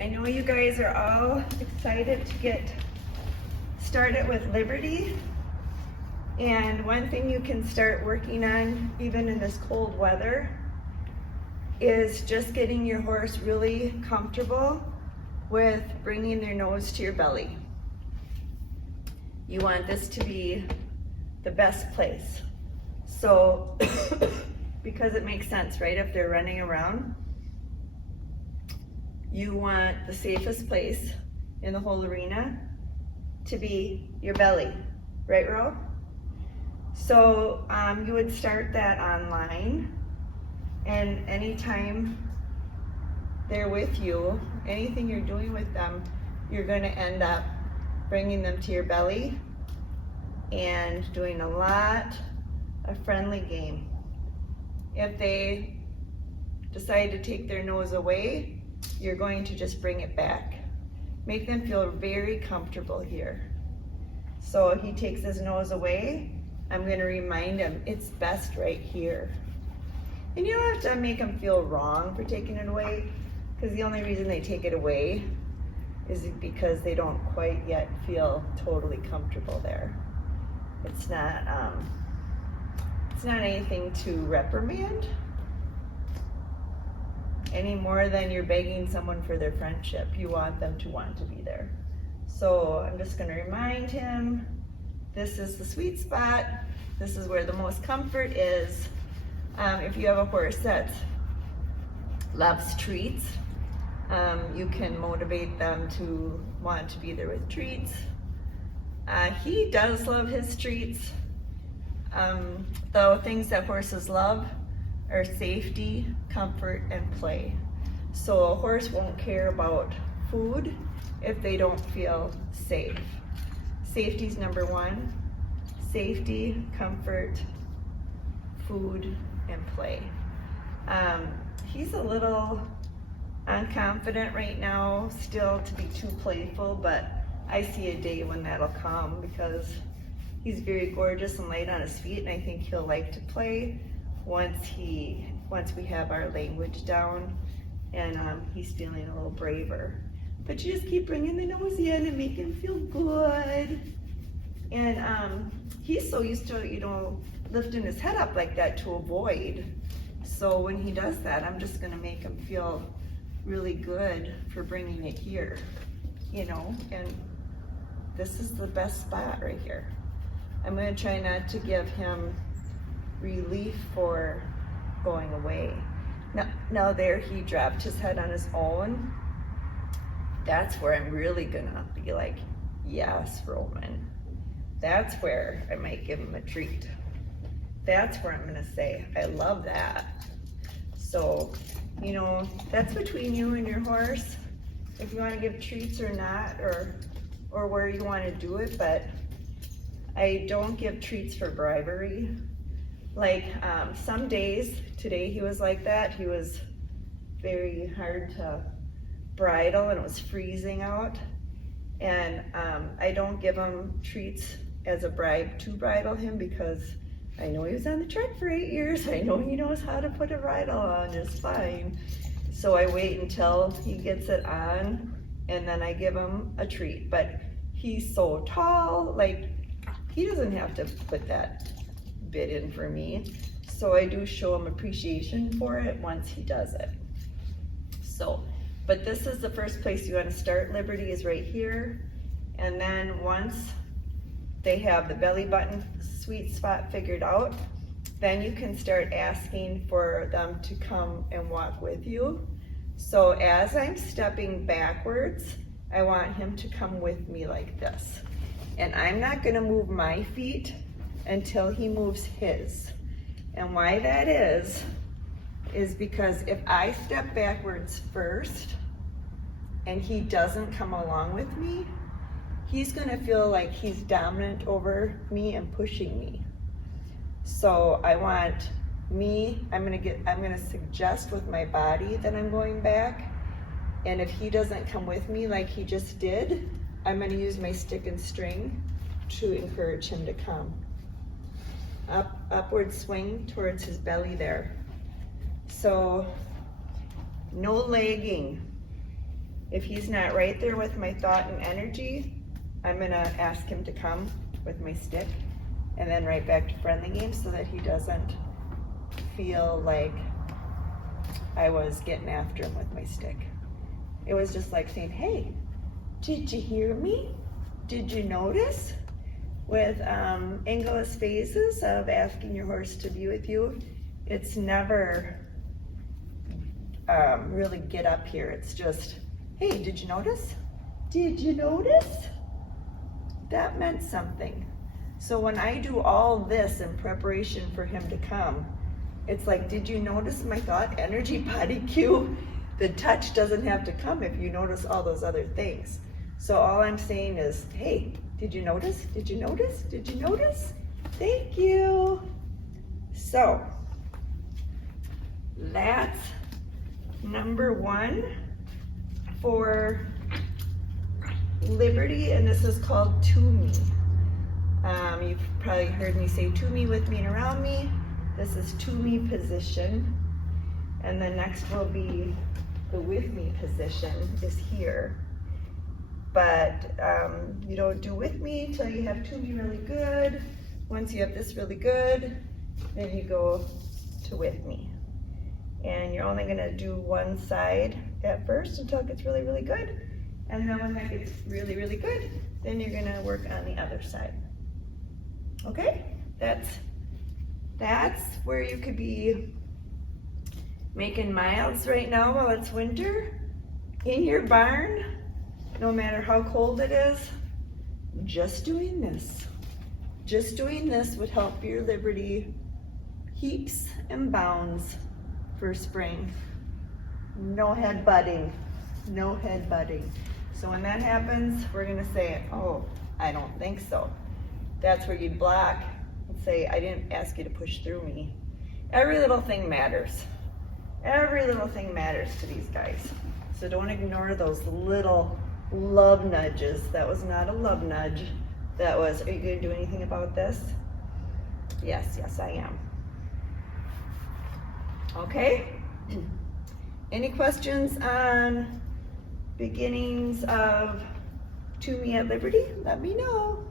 I know you guys are all excited to get started with Liberty. And one thing you can start working on, even in this cold weather, is just getting your horse really comfortable with bringing their nose to your belly. You want this to be the best place. So, because it makes sense, right? If they're running around, you want the safest place in the whole arena to be your belly, right, Ro? So you would start that online, and anytime they're with you, anything you're doing with them, you're going to end up bringing them to your belly and doing a lot of friendly game. If they decide to take their nose away, you're going to just bring it back. Make them feel very comfortable here. So he takes his nose away, I'm going to remind him it's best right here. And you don't have to make them feel wrong for taking it away, because the only reason they take it away is because they don't quite yet feel totally comfortable there. It's not anything to reprimand any more than you're begging someone for their friendship. You want them to want to be there. So I'm just going to remind him, this is the sweet spot. This is where the most comfort is. If you have a horse that loves treats, you can motivate them to want to be there with treats. He does love his treats. The things that horses love are safety, comfort, and play. So a horse won't care about food if they don't feel safe. Safety's number one. Safety, comfort, food, and play. He's a little unconfident right now, still to be too playful, but I see a day when that'll come, because he's very gorgeous and light on his feet, and I think he'll like to play once we have our language down and he's feeling a little braver. But you just keep bringing the nose in and make him feel good. And he's so used to, lifting his head up like that to avoid. So when he does that, I'm just gonna make him feel really good for bringing it here, and this is the best spot right here. I'm gonna try not to give him relief for going away. Now there he dropped his head on his own. That's where I'm really gonna be like, yes, Roman. That's where I might give him a treat. That's where I'm gonna say, I love that. So, that's between you and your horse, if you wanna give treats or not, or where you wanna do it, but I don't give treats for bribery. Like some days, today he was like that. He was very hard to bridle and it was freezing out. And I don't give him treats as a bribe to bridle him, because I know he was on the track for 8 years. I know he knows how to put a bridle on just fine. So I wait until he gets it on and then I give him a treat. But he's so tall, like he doesn't have to put that bit in for me. So I do show him appreciation for it once he does it. So, but this is the first place you want to start. Liberty is right here. And then once they have the belly button sweet spot figured out, then you can start asking for them to come and walk with you. So as I'm stepping backwards, I want him to come with me like this. And I'm not going to move my feet until he moves his. And why that is because if I step backwards first and he doesn't come along with me, he's gonna feel like he's dominant over me and pushing me. So I want I'm gonna suggest with my body that I'm going back. And if he doesn't come with me like he just did, I'm gonna use my stick and string to encourage him to come. Upward swing towards his belly there. So no lagging. If he's not right there with my thought and energy, I'm gonna ask him to come with my stick and then right back to friendly game so that he doesn't feel like I was getting after him with my stick. It was just like saying, hey, did you hear me? Did you notice? With English phases of asking your horse to be with you, it's never really get up here. It's just, hey, did you notice? Did you notice? That meant something. So when I do all this in preparation for him to come, it's like, did you notice my thought, energy, body cue? The touch doesn't have to come if you notice all those other things. So all I'm saying is, hey, did you notice? Did you notice? Did you notice? Thank you. So that's number 1 for Liberty, and this is called to me. You've probably heard me say to me, with me, and around me. This is to me position, and the next will be the with me position is here. But you don't do with me until you have to me really good. Once you have this really good, then you go to with me. And you're only gonna do one side at first until it gets really, really good. And then when that gets really, really good, then you're gonna work on the other side. Okay, that's where you could be making miles right now while it's winter in your barn, no matter how cold it is. Just doing this would help your Liberty heaps and bounds for spring. No head butting, no head butting. So when that happens, we're gonna say, oh, I don't think so. That's where you'd block and say, I didn't ask you to push through me. Every little thing matters. Every little thing matters to these guys. So don't ignore those little love nudges. That was not a love nudge. That was, are you gonna do anything about this? Yes, I am. Okay? Any questions on beginnings of To Me at Liberty? Let me know.